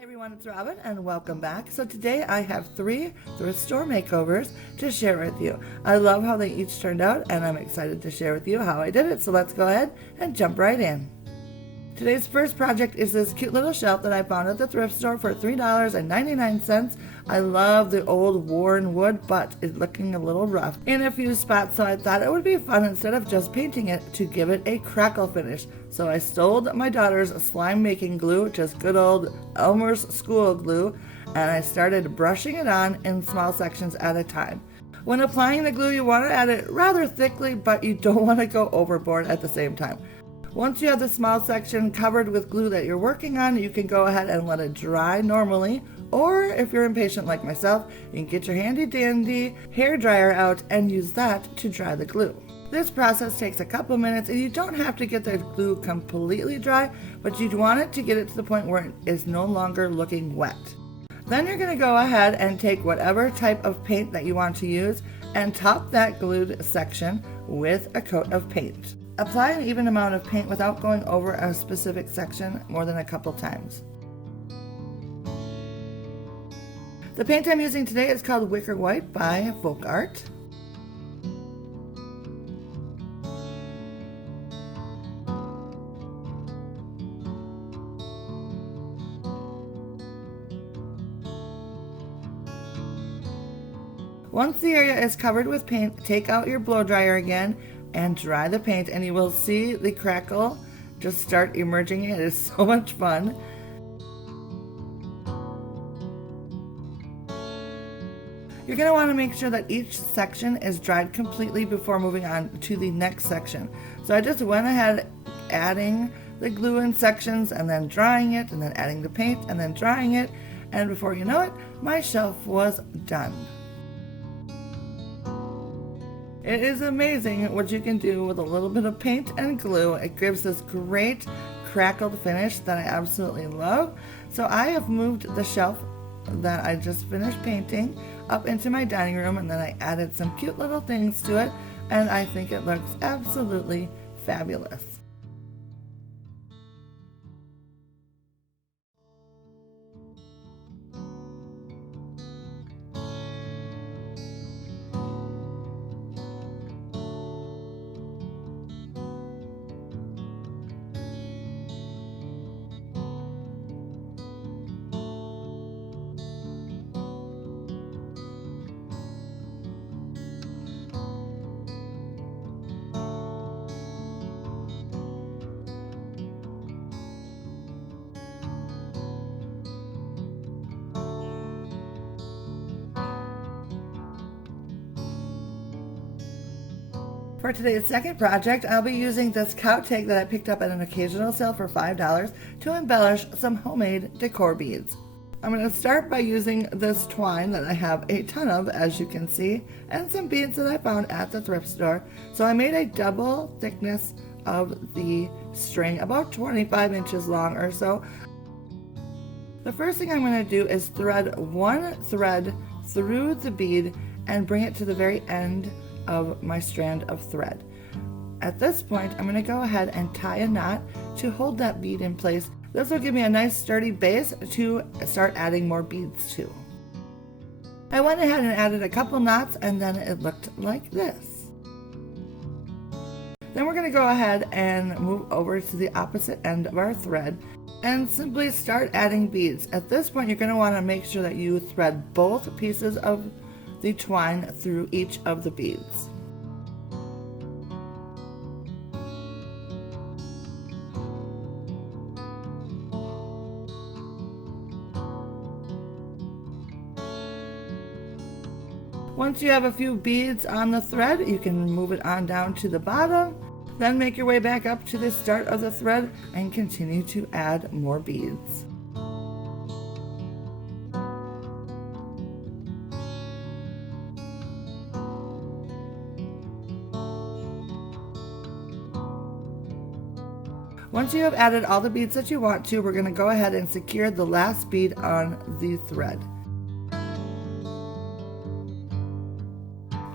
Hi everyone, it's Robin and welcome back. So today I have 3 thrift store makeovers to share with you. I love how they each turned out and I'm excited to share with you how I did it. So let's go ahead and jump right in. Today's first project is this cute little shelf that I found at the thrift store for $3.99. I love the old worn wood, but it's looking a little rough in a few spots, so I thought it would be fun, instead of just painting it, to give it a crackle finish. So I stole my daughter's slime making glue, just good old Elmer's school glue, and I started brushing it on in small sections at a time. When applying the glue, you want to add it rather thickly, but you don't want to go overboard at the same time. Once you have the small section covered with glue that you're working on, you can go ahead and let it dry normally, or if you're impatient like myself, you can get your handy dandy hair dryer out and use that to dry the glue. This process takes a couple minutes and you don't have to get the glue completely dry, but you'd want it to get it to the point where it is no longer looking wet. Then you're going to go ahead and take whatever type of paint that you want to use and top that glued section with a coat of paint. Apply an even amount of paint without going over a specific section more than a couple times. The paint I'm using today is called Wicker White by Folk Art. Once the area is covered with paint, take out your blow dryer again and dry the paint, and you will see the crackle just start emerging. It is so much fun. You're going to want to make sure that each section is dried completely before moving on to the next section. So I just went ahead adding the glue in sections and then drying it, and then adding the paint and then drying it, and before you know it, my shelf was done. It is amazing what you can do with a little bit of paint and glue. It gives this great crackled finish that I absolutely love. So I have moved the shelf that I just finished painting up into my dining room, and then I added some cute little things to it, and I think it looks absolutely fabulous. For today's second project, I'll be using this cow tag that I picked up at an occasional sale for $5 to embellish some homemade decor beads. I'm going to start by using this twine that I have a ton of, as you can see, and some beads that I found at the thrift store. So I made a double thickness of the string, about 25 inches long or so. The first thing I'm going to do is thread one thread through the bead and bring it to the very end of my strand of thread. At this point, I'm going to go ahead and tie a knot to hold that bead in place. This will give me a nice sturdy base to start adding more beads to. I went ahead and added a couple knots, and then it looked like this. Then we're going to go ahead and move over to the opposite end of our thread and simply start adding beads. At this point, you're going to want to make sure that you thread both pieces of the twine through each of the beads. Once you have a few beads on the thread, you can move it on down to the bottom, then make your way back up to the start of the thread and continue to add more beads. Once you have added all the beads that you want to, we're going to go ahead and secure the last bead on the thread.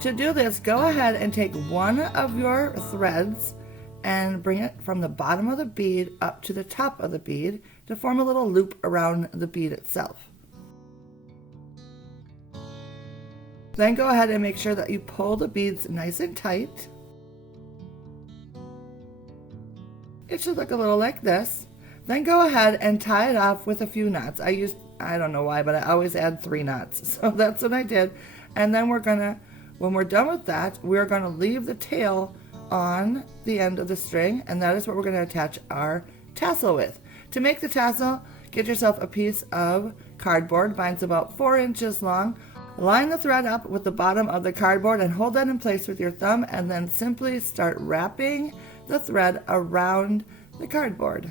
To do this, go ahead and take one of your threads and bring it from the bottom of the bead up to the top of the bead to form a little loop around the bead itself. Then go ahead and make sure that you pull the beads nice and tight. It should look a little like this. Then go ahead and tie it off with a few knots. I don't know why, but I always add 3 knots. So that's what I did. And then when we're done with that, we're gonna leave the tail on the end of the string, and that is what we're gonna attach our tassel with. To make the tassel, get yourself a piece of cardboard. Mine's about 4 inches long. Line the thread up with the bottom of the cardboard and hold that in place with your thumb, and then simply start wrapping the thread around the cardboard.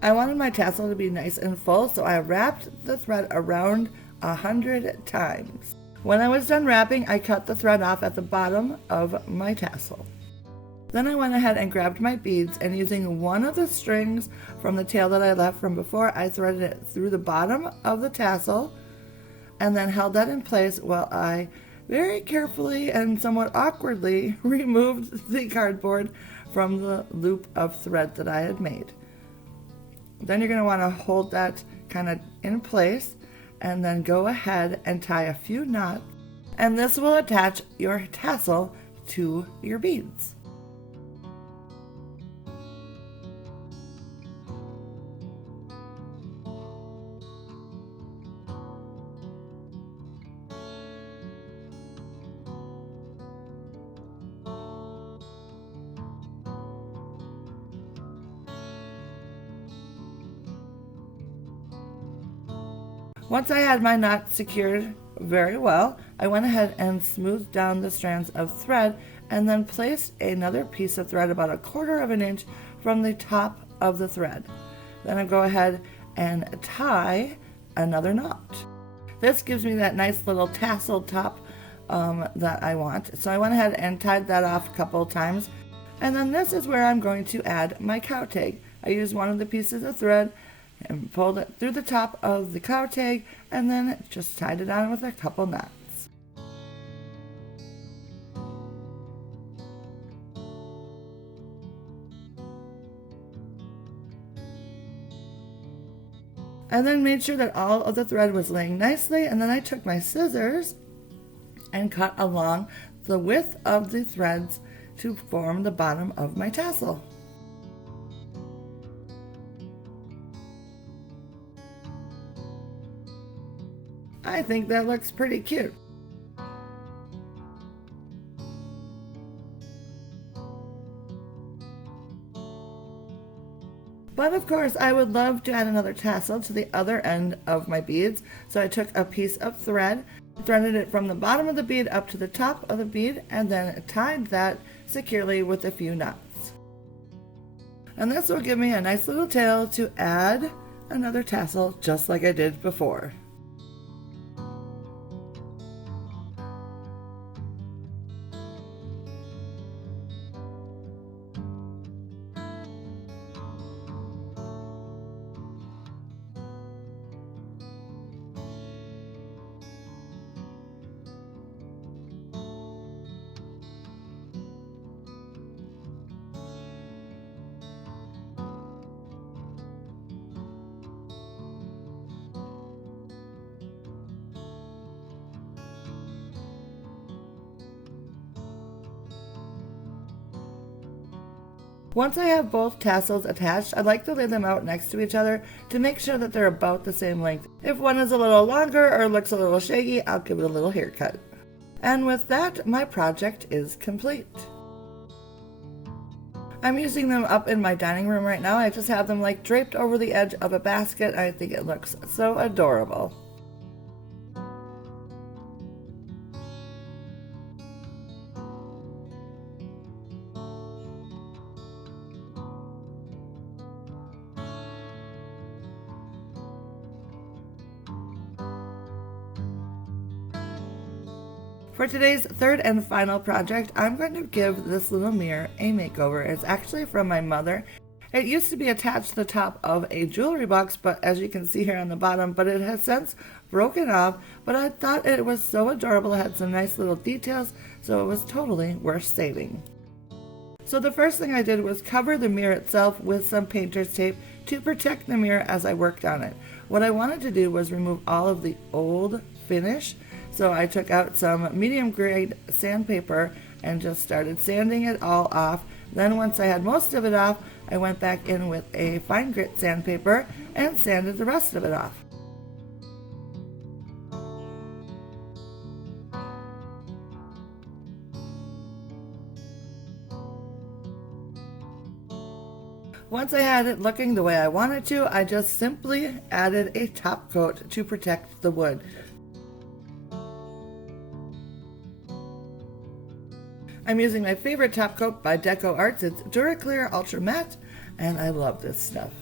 I wanted my tassel to be nice and full, so I wrapped the thread around 100 times. When I was done wrapping, I cut the thread off at the bottom of my tassel. Then I went ahead and grabbed my beads, and using one of the strings from the tail that I left from before, I threaded it through the bottom of the tassel and then held that in place while I very carefully and somewhat awkwardly removed the cardboard from the loop of thread that I had made. Then you're going to want to hold that kind of in place and then go ahead and tie a few knots, and this will attach your tassel to your beads. Once I had my knot secured very well, I went ahead and smoothed down the strands of thread and then placed another piece of thread about 1/4 of an inch from the top of the thread. Then I go ahead and tie another knot. This gives me that nice little tassel top that I want. So I went ahead and tied that off a couple of times. And then this is where I'm going to add my cow tag. I used one of the pieces of thread and pulled it through the top of the cow tag and then just tied it on with a couple knots. And then made sure that all of the thread was laying nicely, and then I took my scissors and cut along the width of the threads to form the bottom of my tassel. I think that looks pretty cute. But of course, I would love to add another tassel to the other end of my beads. So I took a piece of thread, threaded it from the bottom of the bead up to the top of the bead, and then tied that securely with a few knots. And this will give me a nice little tail to add another tassel just like I did before. Once I have both tassels attached, I like to lay them out next to each other to make sure that they're about the same length. If one is a little longer or looks a little shaggy, I'll give it a little haircut. And with that, my project is complete. I'm using them up in my dining room right now. I just have them like draped over the edge of a basket. I think it looks so adorable. For today's third and final project, I'm going to give this little mirror a makeover. It's actually from my mother, It used to be attached to the top of a jewelry box, but as you can see here on the bottom, but it has since broken off. But I thought it was so adorable. It had some nice little details, so it was totally worth saving. So the first thing I did was cover the mirror itself with some painter's tape to protect the mirror as I worked on it. What I wanted to do was remove all of the old finish. So I took out some medium grade sandpaper and just started sanding it all off. Then once I had most of it off, I went back in with a fine grit sandpaper and sanded the rest of it off. Once I had it looking the way I wanted to, I just simply added a top coat to protect the wood. I'm using my favorite top coat by Deco Arts. It's Duraclear Ultra Matte, and I love this stuff.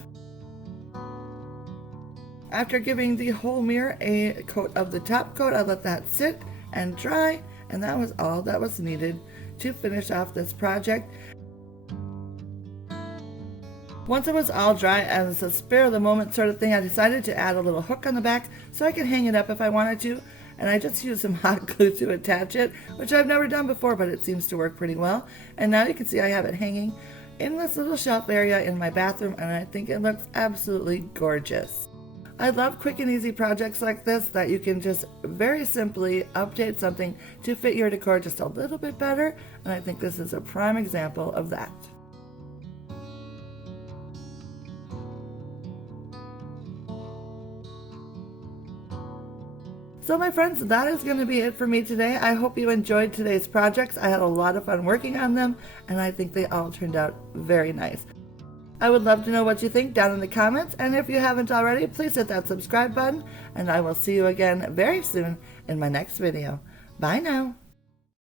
After giving the whole mirror a coat of the top coat, I let that sit and dry, and that was all that was needed to finish off this project. Once it was all dry, as a spare of the moment sort of thing, I decided to add a little hook on the back so I could hang it up if I wanted to. And I just used some hot glue to attach it, which I've never done before, but it seems to work pretty well. And now you can see I have it hanging in this little shelf area in my bathroom, and I think it looks absolutely gorgeous. I love quick and easy projects like this that you can just very simply update something to fit your decor just a little bit better, and I think this is a prime example of that. So my friends, that is going to be it for me today. I hope you enjoyed today's projects. I had a lot of fun working on them, and I think they all turned out very nice. I would love to know what you think down in the comments, and if you haven't already, please hit that subscribe button, and I will see you again very soon in my next video. Bye now.